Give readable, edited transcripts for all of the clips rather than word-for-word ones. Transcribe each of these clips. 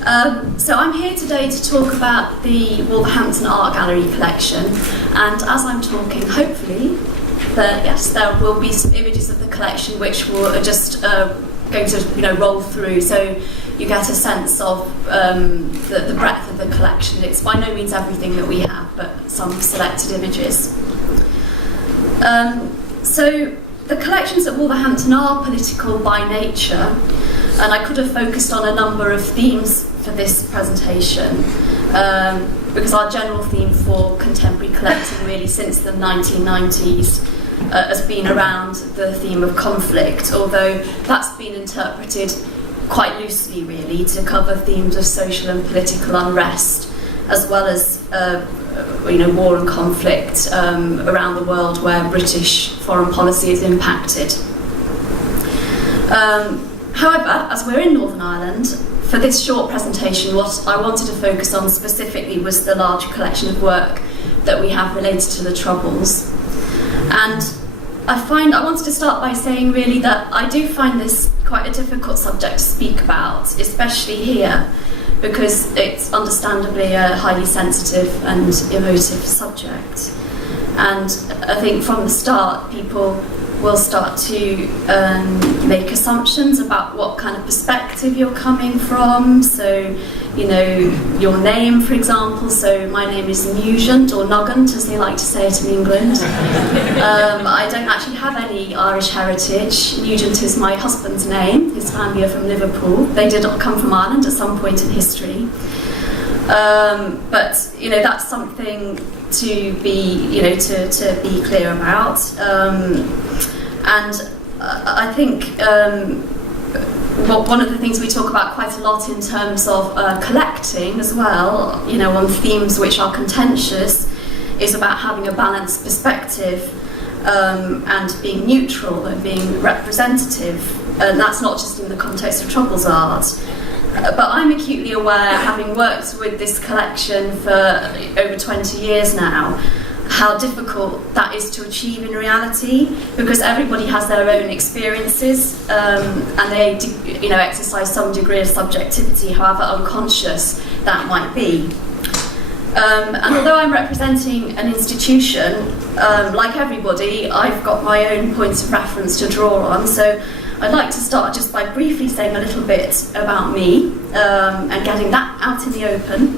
So I'm here today to talk about the Wolverhampton Art Gallery collection, and as I'm talking, hopefully, there will be some images of the collection which are just going to roll through, so you get a sense of the breadth of the collection. It's by no means everything that we have, but some selected images. So the collections at Wolverhampton are political by nature, and I could have focused on a number of themes for this presentation, because our general theme for contemporary collecting really since the 1990s has been around the theme of conflict, although that's been interpreted quite loosely really to cover themes of social and political unrest, as well as war and conflict around the world where British foreign policy is impacted. However, as we're in Northern Ireland, for this short presentation, what I wanted to focus on specifically was the large collection of work that we have related to the Troubles. And I wanted to start by saying really that I do find this quite a difficult subject to speak about, especially here, because it's understandably a highly sensitive and emotive subject. And I think from the start, people will start to make assumptions about what kind of perspective you're coming from. So, your name, for example. So my name is NUGENT, or NUGENT, as they like to say it in England. I don't actually have any Irish heritage. NUGENT is my husband's name. His family are from Liverpool. They did come from Ireland at some point in history. But that's something to be to be clear about. And I think one of the things we talk about quite a lot in terms of collecting as well, on themes which are contentious, is about having a balanced perspective and being neutral and being representative. And that's not just in the context of Troubles art. But I'm acutely aware, having worked with this collection for over 20 years now, how difficult that is to achieve in reality, because everybody has their own experiences and they exercise some degree of subjectivity, however unconscious that might be. And although I'm representing an institution, like everybody, I've got my own points of reference to draw on, so I'd like to start just by briefly saying a little bit about me and getting that out in the open.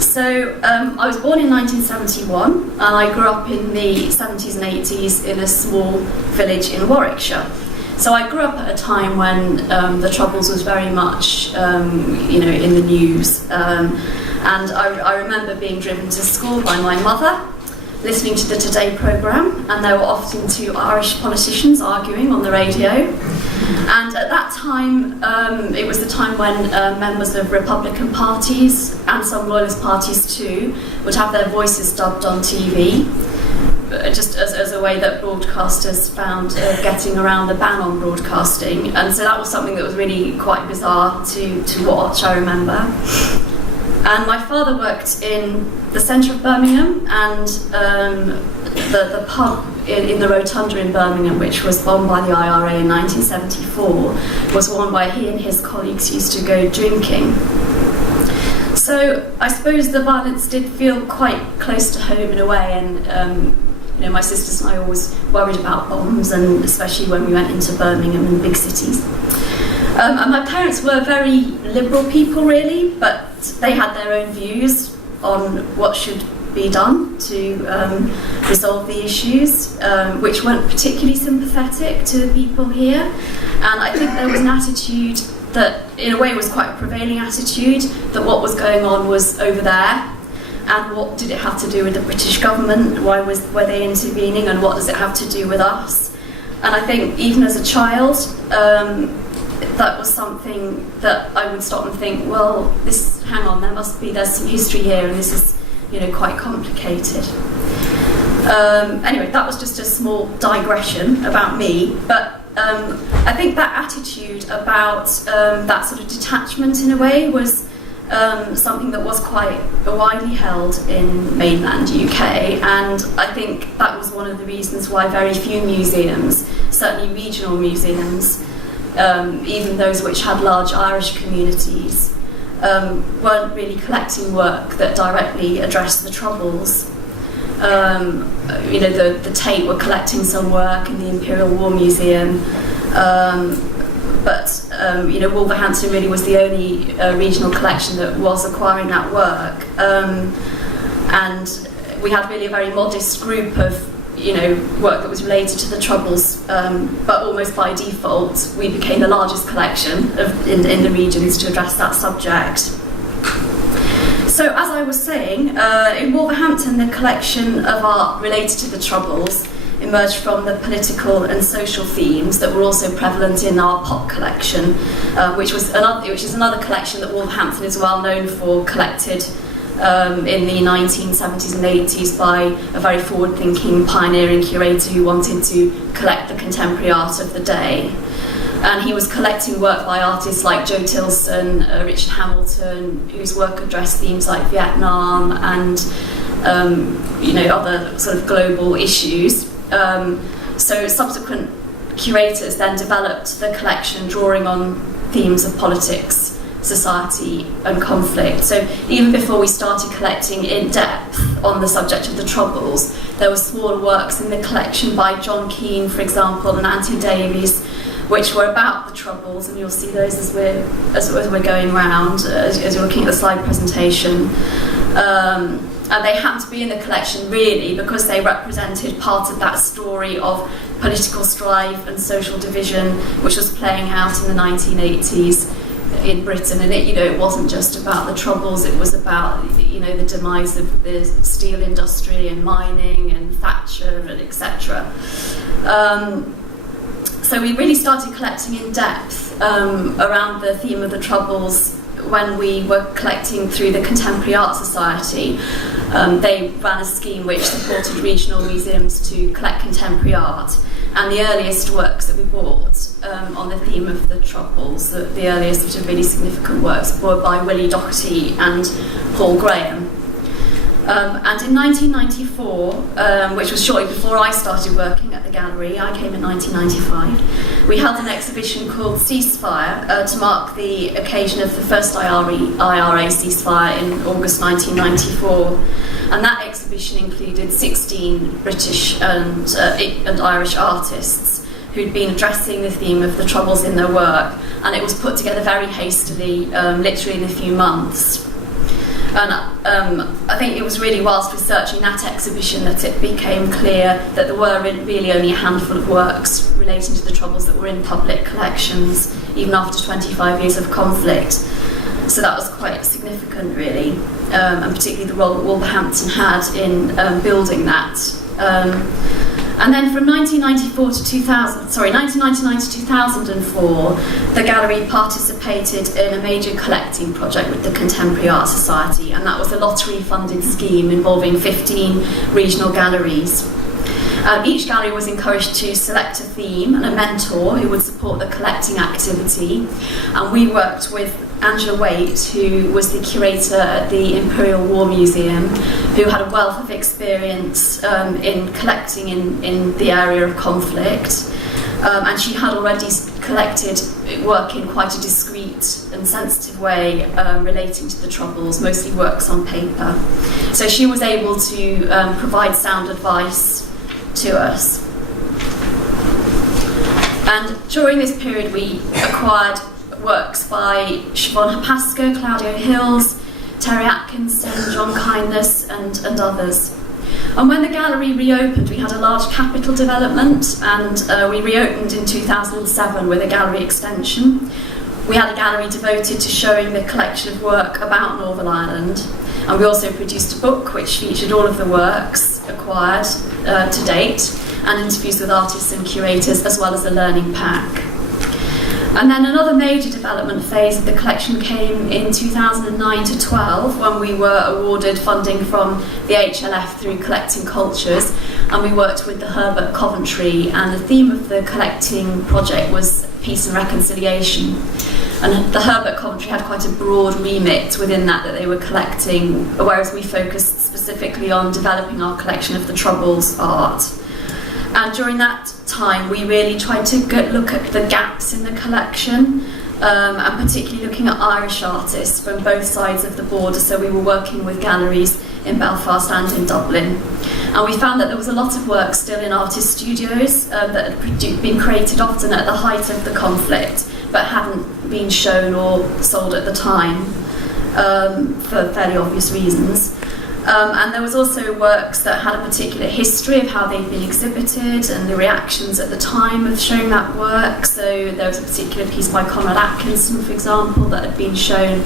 So I was born in 1971, and I grew up in the 70s and 80s in a small village in Warwickshire. So I grew up at a time when the Troubles was very much in the news, and I remember being driven to school by my mother, listening to the Today programme, and there were often two Irish politicians arguing on the radio. And at that time, it was the time when members of Republican parties, and some Loyalist parties too, would have their voices dubbed on TV, just as a way that broadcasters found getting around the ban on broadcasting. And so that was something that was really quite bizarre to watch, I remember. And my father worked in the centre of Birmingham, and the pub in the Rotunda in Birmingham, which was bombed by the IRA in 1974, was one where he and his colleagues used to go drinking. So I suppose the violence did feel quite close to home in a way, and my sisters and I always worried about bombs, and especially when we went into Birmingham and big cities. And my parents were very liberal people really, but they had their own views on what should be done to resolve the issues, which weren't particularly sympathetic to the people here. And I think there was an attitude that in a way was quite a prevailing attitude, that what was going on was over there, and what did it have to do with the British government? Why were they intervening, and what does it have to do with us? And I think even as a child, that was something that I would stop and think, well, hang on, there's some history here, and this is, quite complicated. Anyway, that was just a small digression about me, but I think that attitude about that sort of detachment in a way was something that was quite widely held in mainland UK, and I think that was one of the reasons why very few museums, certainly regional museums, even those which had large Irish communities, weren't really collecting work that directly addressed the Troubles. The Tate were collecting some work in the Imperial War Museum, but Wolverhampton really was the only regional collection that was acquiring that work, and we had really a very modest group of work that was related to the Troubles, but almost by default we became the largest collection in the regions to address that subject. So, as I was saying, in Wolverhampton, the collection of art related to the Troubles emerged from the political and social themes that were also prevalent in our pop collection, which is another collection that Wolverhampton is well known for, collected in the 1970s and 80s by a very forward-thinking, pioneering curator who wanted to collect the contemporary art of the day. And he was collecting work by artists like Joe Tilson, Richard Hamilton, whose work addressed themes like Vietnam and other sort of global issues. So subsequent curators then developed the collection drawing on themes of politics, society and conflict. So even before we started collecting in depth on the subject of the Troubles, there were smaller works in the collection by John Keane, for example, and Anthony Davies, which were about the Troubles, and you'll see those as we're going round, as you're looking at the slide presentation. And they happened to be in the collection really because they represented part of that story of political strife and social division which was playing out in the 1980s in Britain. And it wasn't just about the Troubles, it was about the demise of the steel industry and mining and Thatcher and etc. So we really started collecting in depth around the theme of the Troubles when we were collecting through the Contemporary Art Society. They ran a scheme which supported regional museums to collect contemporary art, and the earliest works that we bought on the theme of the Troubles, the earliest sort of really significant works, were by Willie Doherty and Paul Graham. And in 1994, which was shortly before I started working at the gallery, I came in 1995, we held an exhibition called Ceasefire to mark the occasion of the first IRA ceasefire in August 1994. And that exhibition included 16 British and Irish artists who'd been addressing the theme of the Troubles in their work, and it was put together very hastily, literally in a few months. And I think it was really whilst researching that exhibition that it became clear that there were really only a handful of works relating to the Troubles that were in public collections, even after 25 years of conflict. So that was quite significant, really, and particularly the role that Wolverhampton had in building that. And then from 1999 to 2004, the gallery participated in a major collecting project with the Contemporary Art Society, and that was a lottery-funded scheme involving 15 regional galleries. Each gallery was encouraged to select a theme and a mentor who would support the collecting activity, and we worked with Angela Waite, who was the curator at the Imperial War Museum, who had a wealth of experience in collecting in the area of conflict, and she had already collected work in quite a discreet and sensitive way relating to the Troubles, mostly works on paper. So she was able to provide sound advice to us. And during this period we acquired works by Siobhan Hapaska, Claudio Hills, Terry Atkinson, John Kindness and others. And when the gallery reopened, we had a large capital development, and we reopened in 2007 with a gallery extension. We had a gallery devoted to showing the collection of work about Northern Ireland, and we also produced a book which featured all of the works acquired to date, and interviews with artists and curators, as well as a learning pack. And then another major development phase of the collection came in 2009 to 12, when we were awarded funding from the HLF through Collecting Cultures, and we worked with the Herbert Coventry, and the theme of the collecting project was peace and reconciliation. And the Herbert Coventry had quite a broad remit within that they were collecting, whereas we focused specifically on developing our collection of the Troubles art. And during that time, we really tried to look at the gaps in the collection, and particularly looking at Irish artists from both sides of the border. So we were working with galleries in Belfast and in Dublin. And we found that there was a lot of work still in artist studios that had been created often at the height of the conflict, but hadn't been shown or sold at the time for fairly obvious reasons. And there was also works that had a particular history of how they'd been exhibited and the reactions at the time of showing that work. So there was a particular piece by Conrad Atkinson, for example, that had been shown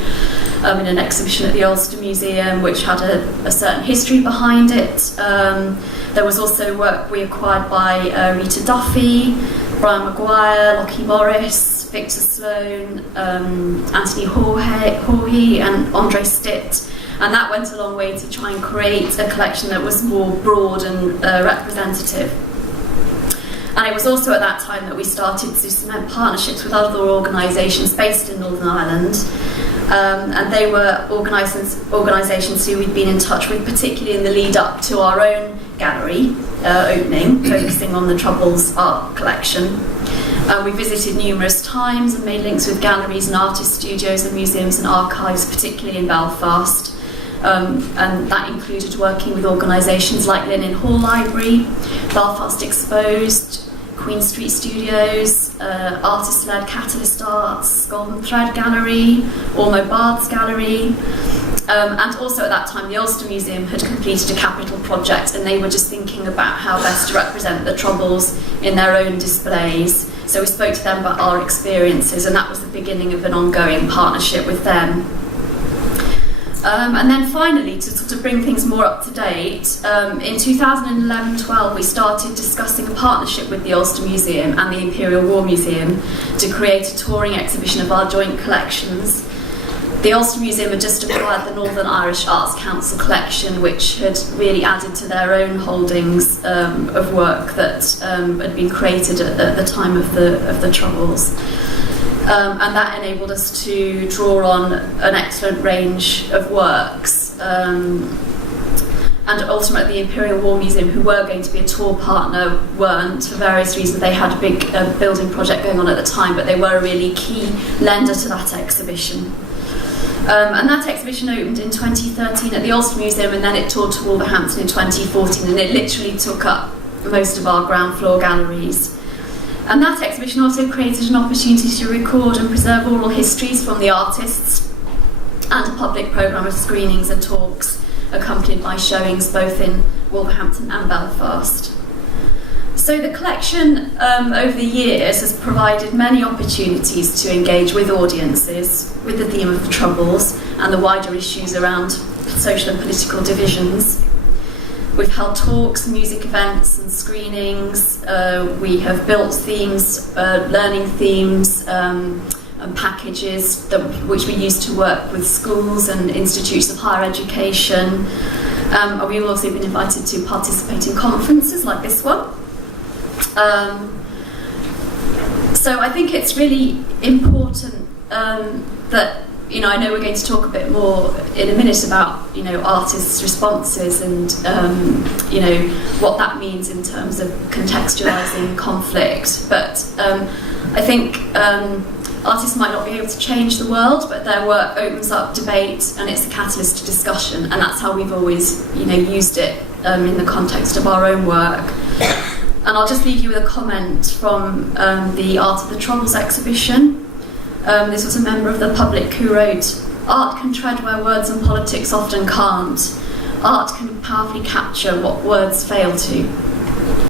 in an exhibition at the Ulster Museum, which had a certain history behind it. There was also work we acquired by Rita Duffy, Brian Maguire, Lockie Morris, Victor Sloan, Anthony Hawhey and Andre Stitt. And that went a long way to try and create a collection that was more broad and representative. And it was also at that time that we started to cement partnerships with other organisations based in Northern Ireland. And they were organisations who we'd been in touch with, particularly in the lead up to our own gallery opening, focusing on the Troubles art collection. We visited numerous times and made links with galleries and artist studios and museums and archives, particularly in Belfast. And that included working with organisations like Linen Hall Library, Belfast Exposed, Queen Street Studios, artist-led Catalyst Arts, Golden Thread Gallery, Ormo Bards Gallery. And also at that time the Ulster Museum had completed a capital project, and they were just thinking about how best to represent the Troubles in their own displays. So we spoke to them about our experiences, and that was the beginning of an ongoing partnership with them. And then finally, to sort of bring things more up to date, in 2011-12 we started discussing a partnership with the Ulster Museum and the Imperial War Museum to create a touring exhibition of our joint collections. The Ulster Museum had just acquired the Northern Irish Arts Council collection, which had really added to their own holdings of work that had been created at the time of the Troubles. And that enabled us to draw on an excellent range of works. And ultimately the Imperial War Museum, who were going to be a tour partner, weren't for various reasons. They had a big building project going on at the time, but they were a really key lender to that exhibition. And that exhibition opened in 2013 at the Ulster Museum, and then it toured to Wolverhampton in 2014, and it literally took up most of our ground floor galleries. And that exhibition also created an opportunity to record and preserve oral histories from the artists, and a public programme of screenings and talks accompanied by showings both in Wolverhampton and Belfast. So the collection over the years has provided many opportunities to engage with audiences with the theme of the Troubles and the wider issues around social and political divisions. We've held talks, music events and screenings. We have built themes, learning themes and packages which we use to work with schools and institutes of higher education. We've also been invited to participate in conferences like this one. So I think it's really important that, I know we're going to talk a bit more in a minute about, artists' responses and, what that means in terms of contextualising conflict. But I think artists might not be able to change the world, but their work opens up debate and it's a catalyst to discussion, and that's how we've always, used it in the context of our own work. And I'll just leave you with a comment from the Art of the Troubles exhibition. This was a member of the public who wrote, "Art can tread where words and politics often can't. Art can powerfully capture what words fail to."